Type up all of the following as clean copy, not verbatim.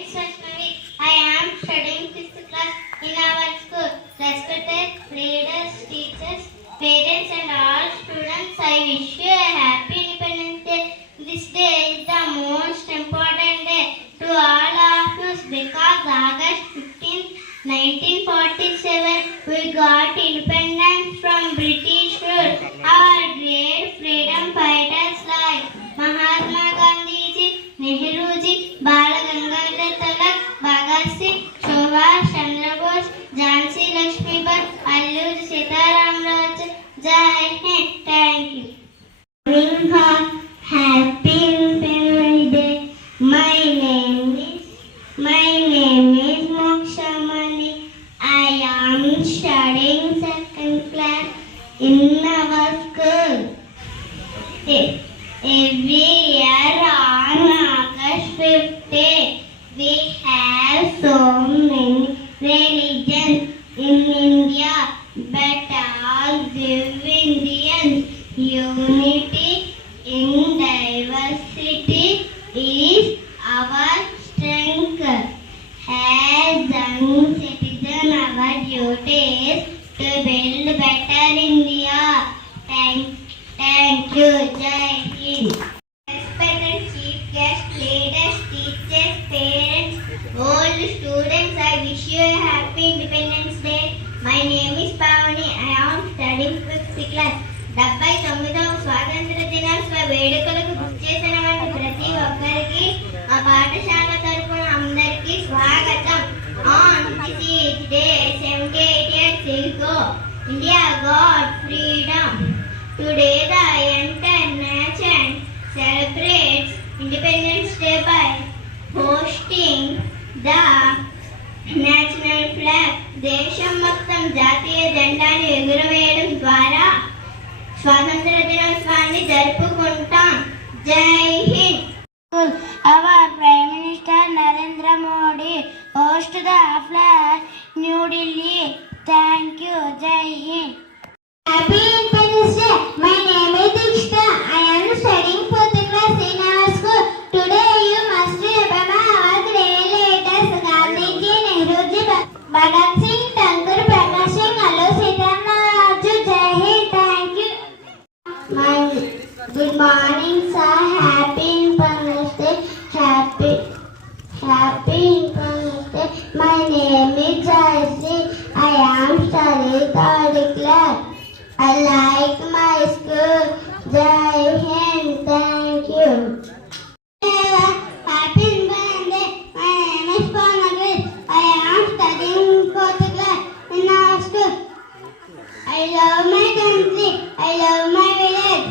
I am studying 5th class in our school. Respected leaders, teachers, parents and all students, I wish you a happy Independence Day. This day is the most important day to all of us because August 15, 1947, we got independence from British rule. Our great freedom fighters like Mahatma Gandhi, Nehru ji, Bal Gangadhar Tilak, Bhagat Singh, Subhash Chandra Bose, Jhansi Lakshmi Bai, Alluri Sitaram Raju, Jai Hind. Thank you. Happy Independence Day. My name is Mokshamani. I am studying 2nd class in our school. Every year on August 15, we have so many religions in India, but all give Indians. Unity in diversity is our strength. As young citizens, our duty is to build better India. Thank you. Jai Hind. Respected chief guests, leaders, teachers, parents, all students, I wish you a happy Independence Day. My name is Pavani. I am studying 5th class. 79వ స్వాతంత్ర దినోత్సవ వేడుకలకు విచ్చేసినటువంటి ప్రతి ఒక్కరికి మా పాఠశాల తరపున అందరికీ స్వాగతం. On this day 78 years ago, India got freedom. Today the entire nation celebrates Independence Day by hosting the national flag. దేశం మొత్తం జాతీయ జెండాను ఎగురవేయడం ద్వారా స్వాతంత్ర దినోత్సవాన్ని జరుపుకుంటాం. జై Hind. Our Prime Minister Narendra Modi host the flag New Delhi. Thank you. Jai Hind. Happy Independence Day. My name is Dikshita. I am studying 4th class in our school. Today you must remember our great leaders Gandhiji, Nehruji, Bhagat Singh, Thakur Prakash Singh, Alluri Sitaram Raju. Jai Hind. Thank you. Good morning, sir. Happy Independence Day. Happy Independence Day. My name is Jayasri. I am studying 3rd class. I like my school. Jai Hind. Thank you. Happy Independence Day. My name is Panagat. I am studying 4th class in our school. I love my country. I love my village.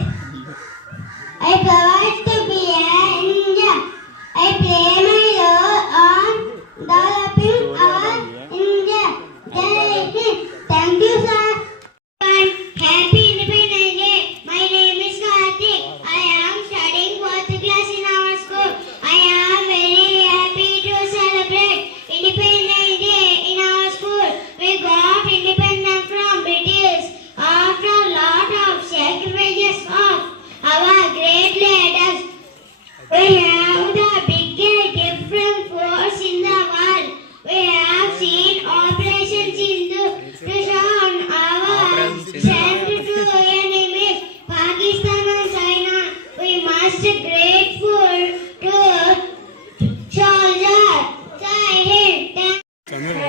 I provide to be an India. I play my role on developing our India. Jai Hind. Thank you, sir. Happy Independence Day. My name is Karthik. I am studying 4th class in our school. I am very happy to celebrate Independence Day in our school. We got independence from British after a lot of sacrifices of our great leaders. We have the biggest different force in the world. We have seen Operation Sindhu to show our strength to enemies, Pakistan and China. We must be grateful to soldiers. Jai Hind.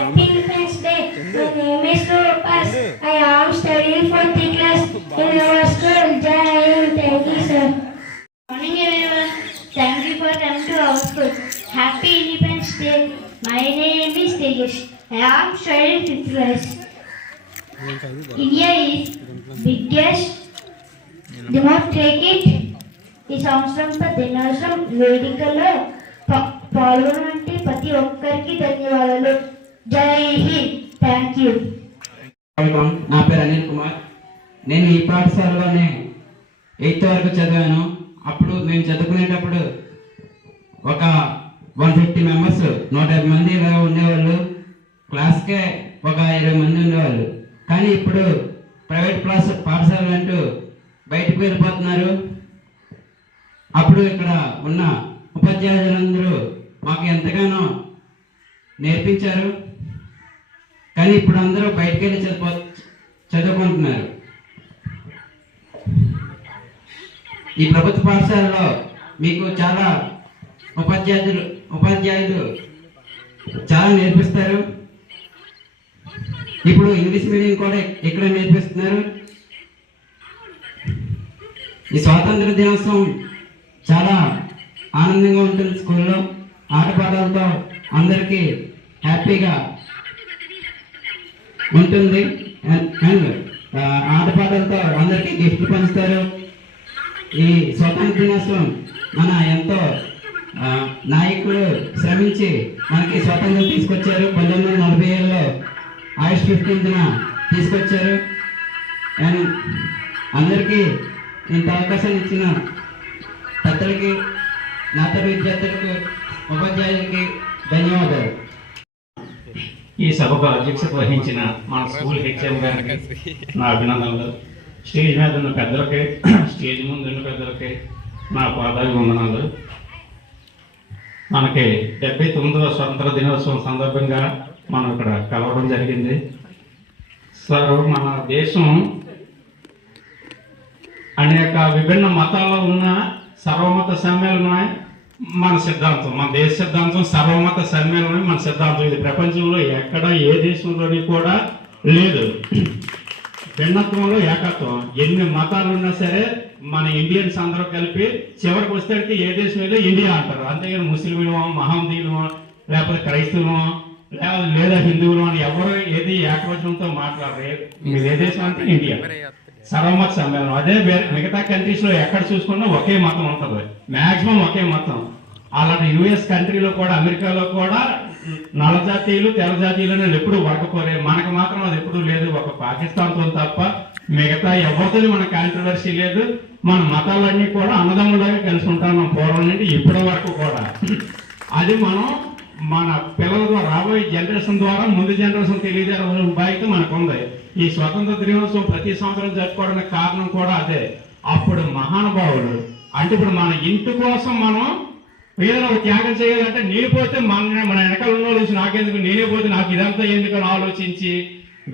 Happy Independence Day. My name is Rupas. I am studying 4th class in our school. Jai Hind. Thank you, sir. Morning, everyone. Thank you for coming to our school. Happy Independence Day. My name is Tejas. I am studying 5th class. India is biggest democratic ఈ సంవత్సరం దినోత్సవం వేడుకలో పాల్గొనటువంటి ప్రతి ఒక్కరికి ధన్యవాదాలు. జై Hind. Thank you. నా పేరు అనిల్ కుమార్. నేను ఈ పాఠశాలలోనే 8th వరకు చదివాను. అప్పుడు మేము చదువుకునేటప్పుడు ఒక 150 మెంబర్స్ 150 మంది ఇలా ఉండేవాళ్ళు. క్లాస్కే ఒక 20 మంది ఉండేవాళ్ళు. కానీ ఇప్పుడు ప్రైవేట్ పాఠశాలలు అంటూ బయటకు వెళ్ళిపోతున్నారు. అప్పుడు ఇక్కడ ఉన్న ఉపాధ్యాయులందరూ మాకు ఎంతగానో నేర్పించారు. కానీ ఇప్పుడు అందరూ బయటికి వెళ్ళి చదువుకుంటున్నారు. ఈ ప్రభుత్వ పాఠశాలలో మీకు చాలా ఉపాధ్యాయులు చాలా నేర్పిస్తారు. ఇప్పుడు ఇంగ్లీష్ మీడియం కూడా ఇక్కడ నేర్పిస్తున్నారు. ఈ స్వాతంత్ర దినోత్సవం చాలా ఆనందంగా ఉంటుంది. స్కూల్లో ఆటపాటలతో అందరికీ హ్యాపీగా ఉంటుంది. అండ్ ఆటపాటలతో అందరికీ గిఫ్ట్ పంచుతారు. ఈ స్వాతంత్ర దినోత్సవం మన ఎంతో నాయకులు శ్రమించి మనకి స్వాతంత్రం తీసుకొచ్చారు. 1947లో ఆగస్ట్ 15న తీసుకొచ్చారు. అండ్ అందరికీ ఇంత అవకాశం ఇచ్చిన పెద్దలకి, నా తరగతి విద్యార్థులకు, ఉపాధ్యాయులకి ధన్యవాదాలు. ఈ సభకు అధ్యక్షత వహించిన మన స్కూల్ హెచ్ఎం గారికి నా అభినందనలు. స్టేజ్ మీద ఉన్న పెద్దలకి, స్టేజ్ ముందు ఉన్న పెద్దలకి నా పాదాభివందనాలు. మనకి 79వ స్వతంత్ర దినోత్సవం సందర్భంగా మనం ఇక్కడ కలవడం జరిగింది. సార్, మన దేశం అనేక విభిన్న మతాల్లో ఉన్న సర్వమత సమ్మేళనమే మన సిద్ధాంతం. మన దేశ సిద్ధాంతం సర్వమత సమ్మేళనమే మన సిద్ధాంతం. ఇది ప్రపంచంలో ఎక్కడ ఏ దేశంలోని కూడా లేదు. భిన్నత్వంలో ఏకత్వం. ఎన్ని మతాలు ఉన్నా సరే మన ఇండియన్స్ అందరూ కలిపి చివరికి వస్తే ఏ దేశం ఏదో ఇండియా అంటారు. అంతేగాని ముస్లింలు, మహమ్మదీలు, లేకపోతే క్రైస్తవులు, లేదా హిందువులు అని ఎవరు ఏది ఏకవచనంతో మాట్లాడరు. మీరు ఏ దేశం అంటే ఇండియా, సర్వమత సమ్మేళనం. అదే మిగతా కంట్రీస్ లో ఎక్కడ చూసుకున్నా ఒకే మతం ఉంటుంది, మాక్సిమం ఒకే మతం. అలాంటి యుఎస్ కంట్రీలో కూడా, అమెరికాలో కూడా నల్ల జాతీయులు, తెల్ల జాతీయులు అనేది ఎప్పుడు వర్కపోరే. మనకు మాత్రం అది ఎప్పుడు లేదు. ఒక పాకిస్తాన్తో తప్ప మిగతా ఎవరితో మన కాంట్రవర్సీ లేదు. మన మతాలన్నీ కూడా అన్నదమ్ములాగా కలిసి ఉంటాం పూర్వం నుండి ఇప్పటి వరకు కూడా. అది మనం మన పిల్లల ద్వారా, రాబోయే జనరేషన్ ద్వారా ముందు జనరేషన్ తెలియజేయాల్సిన బాధ్యత మనకు ఉంది. ఈ స్వతంత్ర దినోత్సవం ప్రతి సంవత్సరం జరుపుకోవడానికి కారణం కూడా అదే. అప్పుడు మహానుభావులు అంటే ఇప్పుడు మన ఇంటి కోసం మనం ఏదైనా ఒక త్యాగం చేయాలంటే నేను పోతే మన వెనకాల ఉన్న వాళ్ళు నాకెందుకు, నేనే పోతే నాకు ఇదంతా ఎందుకని ఆలోచించి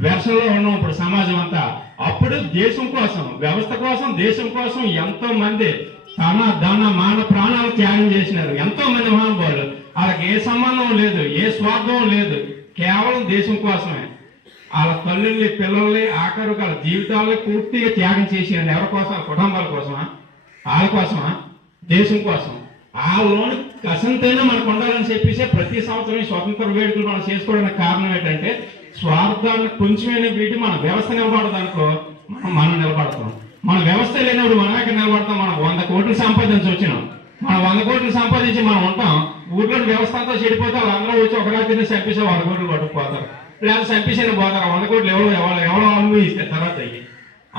వెర్షంలో ఉన్నాం ఇప్పుడు సమాజం అంతా. అప్పుడు దేశం కోసం, వ్యవస్థ కోసం, దేశం కోసం ఎంతో మంది తన ధన మాన ప్రాణాలు త్యాగం చేసినారు. ఎంతో మంది మహానుభావులు. వాళ్ళకి ఏ సంబంధం లేదు, ఏ స్వార్థం లేదు, కేవలం దేశం కోసమే. వాళ్ళ తల్లుల్ని, పిల్లల్ని, ఆఖరు వాళ్ళ జీవితాలని పూర్తిగా త్యాగం చేసినారు. ఎవరి కోసం? వాళ్ళ కుటుంబాల కోసమా? వాళ్ళ కోసమా? దేశం కోసం. ఆ లోను కసంతైనా మనకు ఉండాలని చెప్పేసి ప్రతి సంవత్సరం స్వతంత్ర వేడుకలు మనం చేసుకోవడానికి కారణం ఏంటంటే స్వార్థాన్ని కొంచెమైనా వీటి మన వ్యవస్థ నిలబడదానికో మనం నిలబడతాం. మన వ్యవస్థ లేనప్పుడు మనం ఎక్కడ నిలబడతాం? మనం 100 కోట్లు సంపాదించి వచ్చినాం. మనం 100 కోట్లు సంపాదించి మనం ఉంటాం. ఊర్లో వ్యవస్థ అంతా చెడిపోతే వాళ్ళందరూ వచ్చి ఒక రాత్రి చంపేసే 100 కోట్లు పట్టుకుపోతారు, లేదా చంపేసిన పోతారు. 100 కోట్లు ఎవరో అనుభవిస్తే తర్వాత అయ్యి.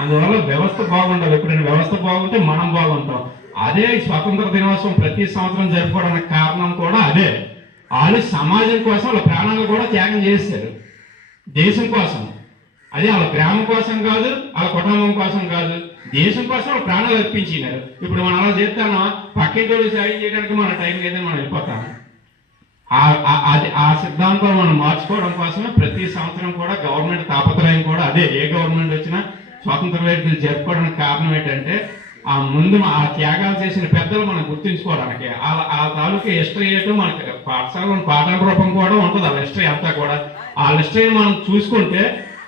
అందువల్ల వ్యవస్థ బాగుండాలి. ఎప్పుడైనా వ్యవస్థ బాగుంటే మనం బాగుంటాం. అదే స్వాతంత్ర దినోత్సవం ప్రతి సంవత్సరం జరుపుకోవడానికి కారణం కూడా అదే. వాళ్ళు సమాజం కోసం వాళ్ళ ప్రాణాలు కూడా త్యాగం చేశారు, దేశం కోసం. అదే వాళ్ళ గ్రామం కోసం కాదు, వాళ్ళ కుటుంబం కోసం కాదు, దేశం కోసం వాళ్ళ ప్రాణాలు అర్పించినారు. ఇప్పుడు మనం అలా చేస్తాను, పక్కింటి సాయం చేయడానికి మన టైం లేదని మనం వెళ్ళిపోతాము. ఆ సిద్ధాంతం మనం మార్చుకోవడం కోసమే ప్రతి సంవత్సరం కూడా గవర్నమెంట్ తాపత్రయం కూడా అదే. ఏ గవర్నమెంట్ వచ్చినా స్వాతంత్ర వేడుకలు జరుపుకోవడానికి కారణం ఏంటంటే ఆ ముందు ఆ త్యాగాలు చేసిన పెద్దలు మనం గుర్తుంచుకోవడానికి. ఆ తాలూకా హిస్టరీ ఏంటో మనకి పాఠశాలలో పాఠాల రూపం కూడా ఉంటుంది. ఆ హిస్టరీ అంతా కూడా ఆ హిస్టరీని మనం చూసుకుంటే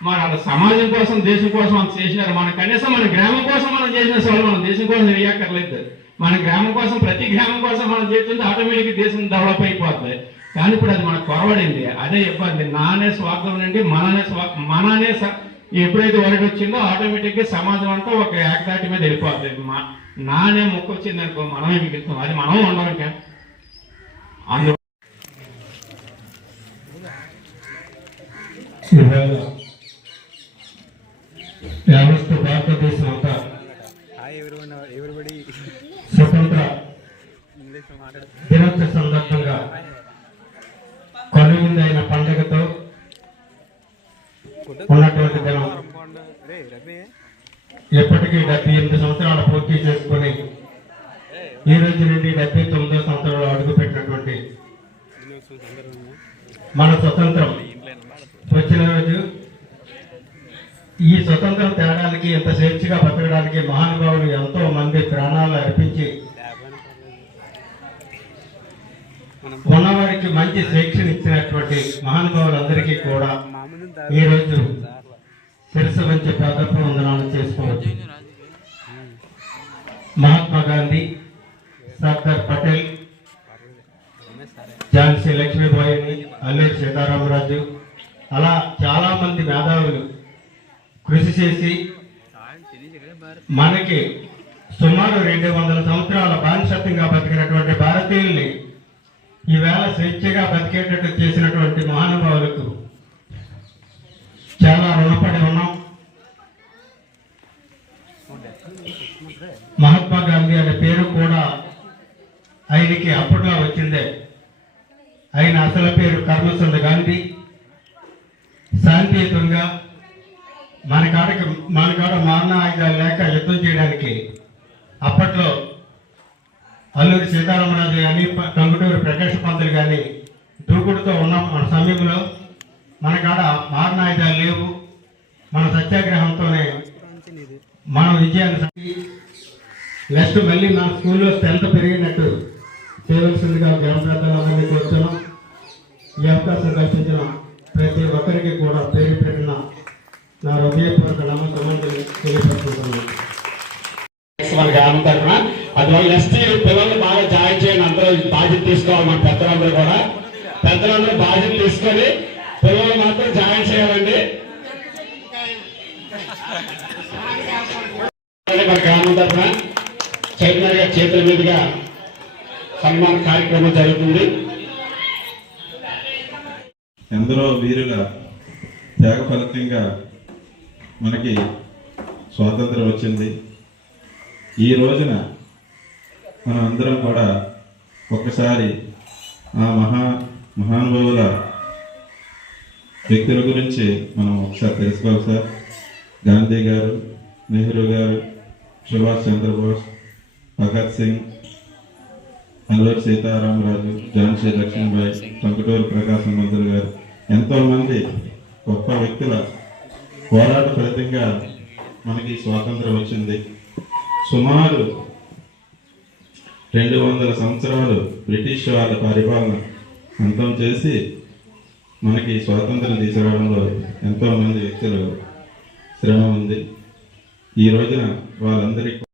మరి వాళ్ళ సమాజం కోసం, దేశం కోసం అంత చేసినారు. మన కనీసం మన గ్రామం కోసం మనం చేసిన వాళ్ళు మనం దేశం కోసం వేయక్కర్లేదు. మన గ్రామం కోసం, ప్రతి గ్రామం కోసం మనం చేస్తుంటే ఆటోమేటిక్గా దేశం డెవలప్ అయిపోతుంది. కానీ ఇప్పుడు అది మనకు కొరవడింది. అదే ఇబ్బంది. నానే స్వార్థం నుండి మననే ఎప్పుడైతే వరడి వచ్చిందో ఆటోమేటిక్గా సమాజం అంతా ఒక ఏకదాటి మీద వెళ్ళిపోతుంది. నానే మొక్క వచ్చింది అనుకో, మనమే మిగులుతాం. అది మనం ఉండడానికి అందు యావత్ భారతదేశం అంతా స్వతంత్ర దినోత్సవ సందర్భంగా కనువిందైన పండుగతో ఉన్నటువంటి దినం. ఎప్పటికీ 78 సంవత్సరాలు పూర్తి చేసుకుని ఈ రోజు నుండి 79వ సంవత్సరంలో అడుగుపెట్టినటువంటి మన స్వతంత్రం వచ్చిన రోజు ఈ స్వతంత్రం తేడానికి ఇంత స్వేచ్ఛగా బతకడానికి మహానుభావులు ఎంతో మంది ప్రాణాలు అర్పించి ఉన్నవారికి మంచి శిక్షణ ఇచ్చినటువంటి మహానుభావులందరికీ కూడా ఈరోజు శిరస్సు వంచి పాదపు వందనాలు చేసుకోవచ్చు. మహాత్మా గాంధీ, సర్దార్ పటేల్, ఝాన్సీ లక్ష్మీబాయిని, అల్లూరి సీతారామరాజు, అలా చాలా మంది మేధావులు కృషి చేసి మనకి సుమారు 200 సంవత్సరాల బానిసత్వంగా బతికినటువంటి భారతీయుల్ని ఈవేళ స్వేచ్ఛగా బతికేటట్టు చేసినటువంటి మహానుభావులకు చాలా రుణపడి ఉన్నాం. మహాత్మా గాంధీ అనే పేరు కూడా ఆయనకి అప్పట్లో వచ్చిందే. ఆయన అసలు పేరు కర్మచంద్ గాంధీ. శాంతియుతంగా మన కాడ మారణ ఆయుధాలు లేక యుద్ధం చేయడానికి అప్పట్లో అల్లూరి సీతారామరాజు కానీ టంగుటూరి ప్రకాశ్ పంతులు కానీ దూకుడుతో ఉన్న మన సమయంలో మన కాడ మారణాయుధాలు లేవు. మన సత్యాగ్రహంతోనే మనం విజయాన్ని నెక్స్ట్ మళ్ళీ మన స్కూల్లో స్ట్రెంత్ పెరిగినట్టు చేయవలసిందిగా గ్రామ పెద్దలందరినీ కూర్చున్నాం. ఈ అవకాశం కల్పించిన ప్రతి ఒక్కరికి కూడా పేరు పెట్టిన నా హృదయపూర్వక నమ్మకమంజలి తెలియపరుచుకుంటున్నాను. మన గ్రామం తరఫున అందువల్ల నెక్స్ట్ పిల్లల్ని బాగా జాయిన్ చేయండి. అందరూ బాధ్యత తీసుకోవాలి. మన పెద్దలందరూ కూడా పెద్దలందరూ బాధ్యత తీసుకొని పిల్లలు మాత్రం జాయిన్ చేయాలండి. మన గ్రామం తరఫున చైతన్య గారి చేతుల మీదుగా సన్మాన కార్యక్రమం జరుగుతుంది. ఎందరో వీరుల త్యాగ ఫలితంగా మనకి స్వాతంత్రం వచ్చింది. ఈ రోజున మనం అందరం కూడా ఒక్కసారి ఆ మహానుభావుల వ్యక్తుల గురించి మనం ఒకసారి తెలుసుకోవాలి సార్. గాంధీ గారు, నెహ్రూ గారు, సుభాష్ చంద్రబోస్, భగత్ సింగ్, అల్లూరి సీతారామరాజు, ఝాన్సీ లక్ష్మీబాయి, టంగుటూరి ప్రకాశం పంతులు గారు, ఎంతోమంది గొప్ప వ్యక్తుల పోరాట ఫలితంగా మనకి స్వాతంత్రం వచ్చింది. సుమారు 200 సంవత్సరాలు బ్రిటిష్ వాళ్ళ పరిపాలన అంతం చేసి మనకి స్వాతంత్రం తీసుకురావడంలో ఎంతోమంది వ్యక్తులు శ్రమ ఉంది. ఈ రోజున వాళ్ళందరికీ